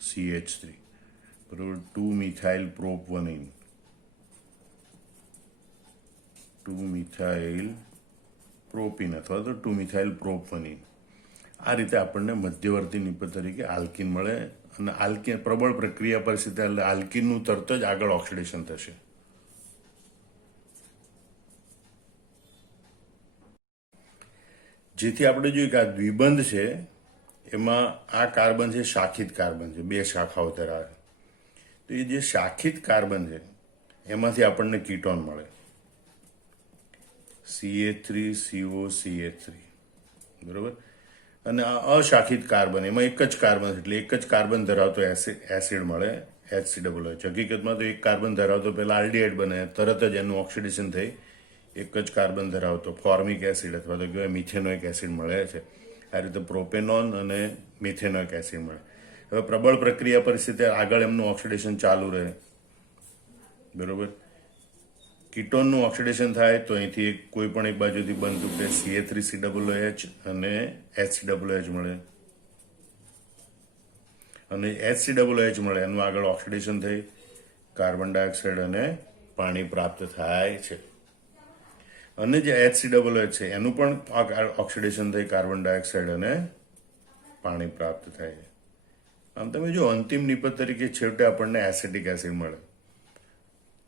CH3, બરોબર? 2મિથાઇલ પ્રોપ 1 ઇન 2-મિથાઇલ પ્રોપીન અથવા તો 2-મિથાઇલ પ્રોપનીન. આ રીતે આપણને મધ્યવર્તી નિપજ તરીકે આલ્કીન મળે. અને આલ્કીન પ્રબળ પ્રક્રિયા પરિસ્થિતિ એટલે આલ્કીનનું તરત જ આગળ ઓક્સિડેશન થશે. જેથી આપણે જોઈએ કે આ દ્વિબંધ છે એમાં આ કાર્બન છે શાખિત કાર્બન છે, 2 શાખાઓ ધરાવે. તો એ જે શાખિત કાર્બન છે એમાંથી આપણને કીટોન મળે, CH3COCH3, બરોબર. અને આ અશાખિત કાર્બન, એમાં એક જ કાર્બન એટલે એક જ કાર્બન ધરાવતો એસિડ મળે, HCOOH. હકીકતમાં તો એક કાર્બન ધરાવતો પહેલા આલ્ડીહાઇડ બને, તરત જ એનું ઓક્સિડેશન થઈ એક જ કાર્બન ધરાવતો ફોર્મિક એસિડ અથવા તો કહેવાય મિથેનોઇક એસિડ મળે છે. આ રીતે પ્રોપેનોન અને મિથેનોઇક એસિડ મળે. હવે પ્રબળ પ્રક્રિયા પરિસ્થિતિ આગળ એમનું ઓક્સિડેશન ચાલુ રહે, બરોબર. કીટોનનું ઓક્સિડેશન થાય તો અહીંથી કોઈ પણ એક બાજુથી બંધ તૂટે, CH3COOH અને HCOOH મળે. અને HCOOH મળે એનું આગળ ઓક્સિડેશન થઈ કાર્બન ડાયોક્સાઇડ અને પાણી પ્રાપ્ત થાય છે. અને જે HCOOH છે એનું પણ ઓક્સિડેશન થઈ કાર્બન ડાયોક્સાઇડ અને પાણી પ્રાપ્ત થાય છે. આમ તમે જો અંતિમ નિપજ તરીકે છેવટે આપણને એસિટિક એસિડ મળે.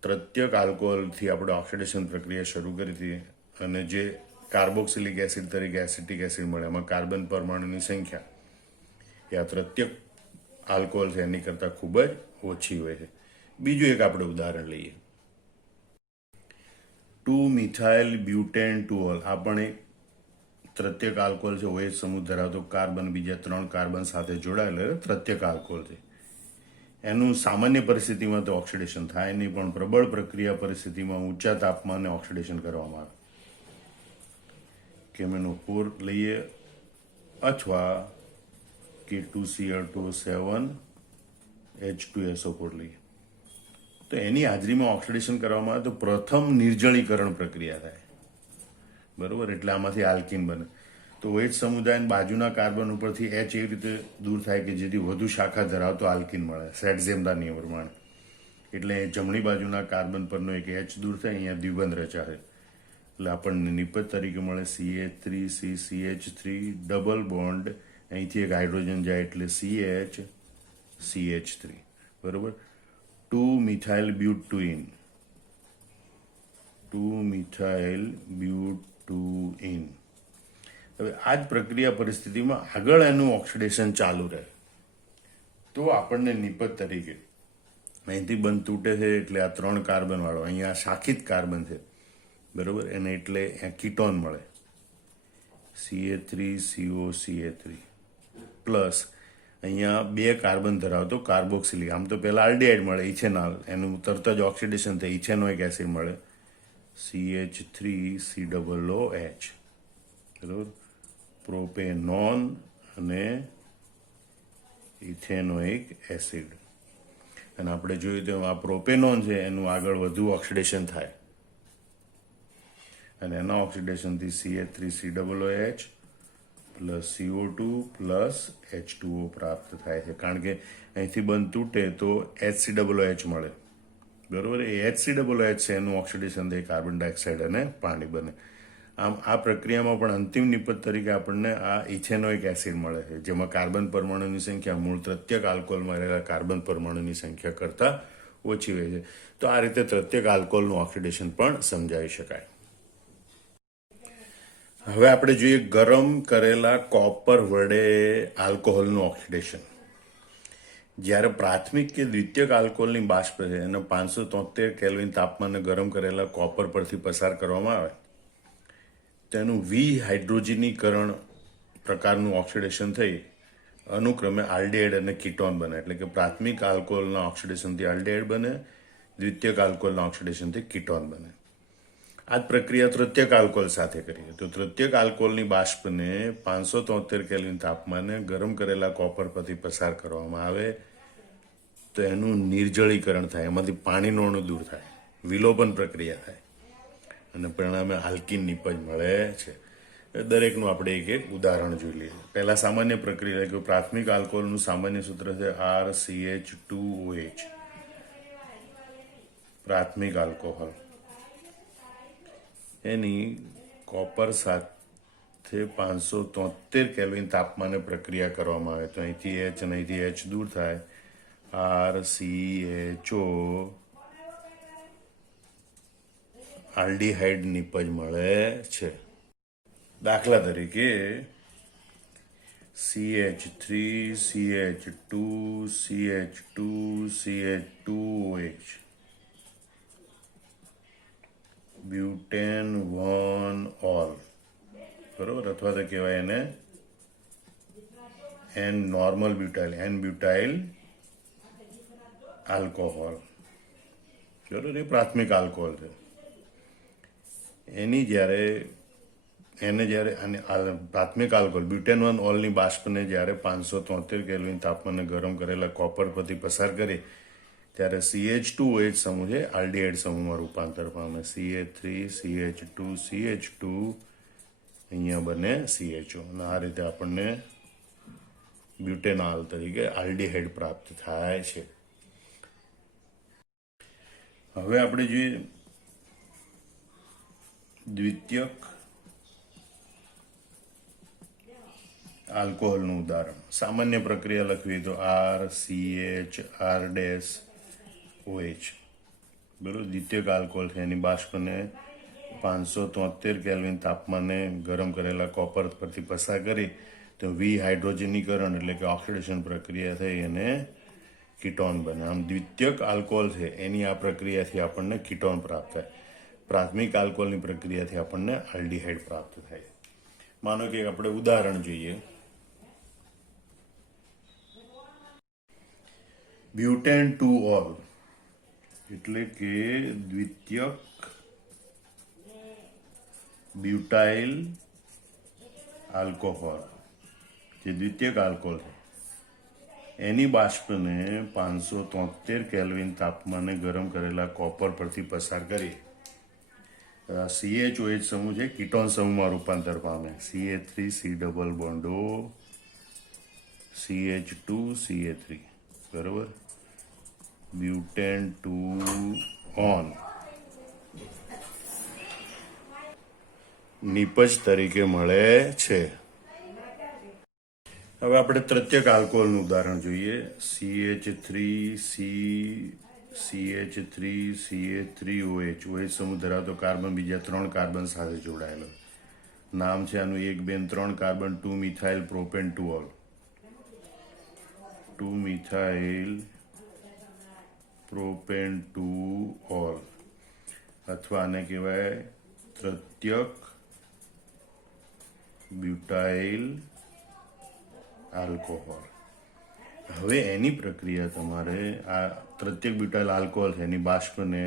તૃતીયક આલ્કોહોલથી આપણે ઓક્સિડેશન પ્રક્રિયા શરૂ કરી હતી અને જે કાર્બોક્સિલિક એસિડ તરીકે એસિટિક એસિડ મળે, એમાં કાર્બન પરમાણુની સંખ્યા એ આ તૃતીયક આલ્કોહોલ છે એની કરતાં ખૂબ જ ઓછી હોય છે. બીજું એક આપણે ઉદાહરણ લઈએ, 2-મિથાઇલ બ્યુટેન 2ઓલ. આ પણ એક તૃતીયક આલ્કોહોલ છે, OH સમૂહ ધરાવતો કાર્બન બીજા 3 કાર્બન સાથે જોડાયેલો તૃતીયક આલ્કોહોલ છે. એનું સામાન્ય પરિસ્થિતિમાં તો ઓક્સિડેશન થાય નહીં, પણ પ્રબળ પ્રક્રિયા પરિસ્થિતિમાં ઊંચા તાપમાને ઓક્સિડેશન કરવામાં આવે. KMnO4 લઈએ અથવા K2Cl2O7 H2SO4 લઈએ. તો એની હાજરીમાં ઓક્સિડેશન કરવામાં આવે તો પ્રથમ નિર્જળીકરણ પ્રક્રિયા થાય, બરોબર. એટલે આમાંથી આલ્કીન બને. તો OH સમુદાય બાજુના કાર્બન ઉપરથી H એવી રીતે દૂર થાય કે જેથી વધુ શાખા ધરાવતો આલ્કીન મળે, સેટઝેમના નિયમ પ્રમાણે. એટલે જમણી બાજુના કાર્બન પરનો એક H દૂર થાય, અહીંયા દ્વિબંધ રચાશે. એટલે આપણને નિપજ તરીકે મળે CH3CCH3 ડબલ બોન્ડ, અહીંથી એક હાઇડ્રોજન જાય એટલે CH, બરોબર. 2-મિથાઇલ બ્યુટુઇન, 2-મિથાઇલ બ્યુટુઇન. હવે આ જ પ્રક્રિયા પરિસ્થિતિમાં આગળ એનું ઓક્સિડેશન ચાલુ રહે તો આપણને નિપજ તરીકે અહીંથી બંધ તૂટે છે એટલે આ 3 કાર્બન વાળો અહીંયા શાખિત કાર્બન છે, બરોબર. એને એટલે કીટોન મળે, CH3COCH3 પ્લસ અહીંયા 2 કાર્બન ધરાવતો કાર્બોક્સિલિક, આમ તો પહેલા આલ્ડીહાઇડ મળે ઇથેનોલ, એનું તરત જ ઓક્સિડેશન થઈ ઇથેનોઇક એસિડ મળે CH3COOH, બરોબર. પ્રોપેનોન અને ઇથેનોઇક એસિડ. અને આપણે જોયું તો આ પ્રોપેનોન છે એનું આગળ વધુ ઓક્સિડેશન થાય અને એના ઓક્સિડેશનથી CH3COOH plus CO2 plus H2O પ્રાપ્ત થાય છે. કારણ કે અહીંથી બંધ તૂટે તો HCOOH મળે, બરોબર. એ HCOOH છે એનું ઓક્સિડેશન થઈ કાર્બન ડાયોક્સાઇડ અને પાણી બને. આમ આ પ્રક્રિયામાં પણ અંતિમ નિપજ તરીકે આપણને આ ઇથેનોઇક એસિડ મળે છે, જેમાં કાર્બન પરમાણુની સંખ્યા મૂળ તૃતીયક આલ્કોહોલમાં રહેલા કાર્બન પરમાણુની સંખ્યા કરતાં ઓછી હોય છે. તો આ રીતે તૃતીયક આલ્કોહોલનું ઓક્સિડેશન પણ સમજાવી શકાય. હવે આપણે જોઈએ ગરમ કરેલા કોપર વડે આલ્કોહોલનું ઓક્સિડેશન. જ્યારે પ્રાથમિક કે દ્વિતીયક આલ્કોહોલની બાષ્પ છે એને 573 કેલ્વિન તાપમાને ગરમ કરેલા કોપર પરથી પસાર કરવામાં આવે તેનું વિહાઇડ્રોજનીકરણ પ્રકારનું ઓક્સિડેશન થઈ અનુક્રમે આલ્ડીહાઇડ અને કીટોન બને. એટલે કે પ્રાથમિક આલ્કોહોલના ઓક્સિડેશનથી આલ્ડીહાઇડ બને, દ્વિતીયક આલ્કોહોલના ઓક્સિડેશનથી કીટોન બને. આ જ પ્રક્રિયા તૃતીયક આલ્કોહોલ સાથે કરીએ તો તૃતીયક આલ્કોહોલની બાષ્પને 573 કેલ્વિન તાપમાને ગરમ કરેલા કોપર પરથી પસાર કરવામાં આવે તો એનું નિર્જળીકરણ થાય, એમાંથી પાણીનો અણુ દૂર થાય, વિલોપન પ્રક્રિયા થાય અને પરિણામે આલ્કીન નિપજ મળે છે. દરેકનું આપણે એક એક ઉદાહરણ જોઈ લઈએ. પહેલા સામાન્ય પ્રક્રિયા કે પ્રાથમિક આલ્કોહોલનું સામાન્ય સૂત્ર છે RCH2OH, પ્રાથમિક આલ્કોહોલ. એની કોપર સાથે 573 કેલ્વિન તાપમાને પ્રક્રિયા કરવામાં આવે તો અહીંથી એચ અને અહીંથી એચ દૂર થાય, RCHO આલ્ડીહાઇડ નિપજ મળે છે. દાખલા તરીકે CH3 CH2 CH2 CH2OH butane 1 all, બરોબર, અથવા તો કહેવાય એને n normal butyl, n butyl alcohol, બરોબર, એ પ્રાથમિક આલ્કોહોલ છે. એને જ્યારે પ્રાથમિક આલ્કોહોલ બ્યુટેન 1 ઓલની બાષ્પને જ્યારે 573 કેલ્વિન તાપમાને ગરમ કરેલા કોપર પરથી પસાર કરીએ ત્યારે CH2OH સમૂહ છે આલ્ડીહાઇડ સમૂહમાં રૂપાંતર પામે. CH3 CH2 CH2 અહીંયા બને CHO અને આ રીતે આપણને બ્યુટેનોલ તરીકે આલ્ડીહાઇડ પ્રાપ્ત થાય છે. હવે આપણે જોઈએ દ્વિતીયક આલ્કોહોલનું ઉદાહરણ. સામાન્ય પ્રક્રિયા લખવી તો RCH R-OH, બરોબર, દ્વિતીયક આલ્કોહોલ છે. એની બાષ્પને 573 કેલ્વિન તાપમાને ગરમ કરેલા કોપર પરથી પસાર કરી તો હાઇડ્રોજનીકરણ એટલે કે ઓક્સિડેશન પ્રક્રિયા થઈ અને કીટોન બને. આમ દ્વિતીયક આલ્કોહોલ છે એની આ પ્રક્રિયાથી આપણને કીટોન પ્રાપ્ત થાય. પ્રાથમિક આલ્કોહોલની પ્રક્રિયાથી આપણને આલ્ડીહાઇડ પ્રાપ્ત થાય. માનો કે આપણે ઉદાહરણ જોઈએ. બ્યુટેન 2 ઓલ એટલે કે દ્વિતીયક બ્યુટાઇલ આલ્કોહોલ, જે દ્વિતીયક આલ્કોહોલ છે એની બાષ્પને 573 કેલ્વિન તાપમાને ગરમ કરેલા કોપર પરથી પસાર કરી CHOH સમૂહ છે કીટોન સમૂહમાં રૂપાંતર પામે. CH3 C double bond O CH2 CH3, બરોબર, બ્યુટેન 2 ઓન નિપજ તરીકે મળે છે. હવે આપણે તૃતીયક આલ્કોહોલનું ઉદાહરણ જોઈએ. CH3CH3OH OH સમૂહ ધરાવતો કાર્બન બીજા 3 કાર્બન સાથે જોડાયેલો. નામ છે આનું 1 2 3 carbon 2 methyl propane 2 all, 2 methyl propane 2 all, અથવા આને કહેવાય તૃતીયક બ્યુટાઇલ આલ્કોહોલ. હવે એની પ્રક્રિયા તમારે આ તૃતીયક બ્યુટાઇલ આલ્કોહોલ છે એની બાષ્પને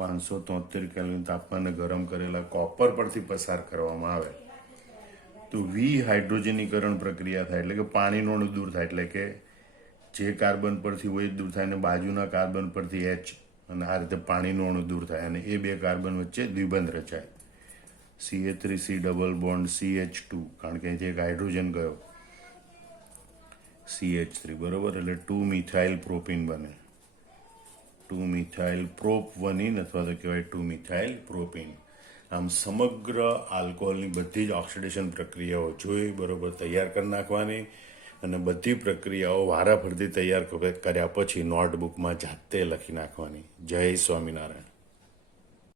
573 કેલ્વિન તાપમાને ગરમ કરેલા કોપર પરથી પસાર કરવામાં આવે તો હાઇડ્રોજનીકરણ પ્રક્રિયા થાય, એટલે કે પાણીનો અણુ દૂર થાય, એટલે કે જે કાર્બન પરથી OH દૂર થાય અને બાજુના કાર્બન પરથી H, અને આ રીતે પાણીનો અણુ દૂર થાય અને એ બે કાર્બન વચ્ચે દ્વિબંધ રચાય. CH3 C double bond CH2, કારણ કે અહીંથી એક હાઇડ્રોજન ગયો, CH3, બરોબર, એટલે 2 મિથાઇલ પ્રોપીન બને. 2 મિથાઇલ પ્રોપ 1 અથવા તો કહેવાય 2 મિથાઇલ પ્રોપીન. આમ સમગ્ર આલ્કોહોલની બધી જ ઓક્સિડેશન પ્રક્રિયાઓ જોઈ બરોબર તૈયાર કરી નાખવાની અને બધી પ્રક્રિયાઓ વારાફરતી તૈયાર કર્યા પછી નોટબુકમાં જાતે લખી નાખવાની. જય સ્વામિનારાયણ.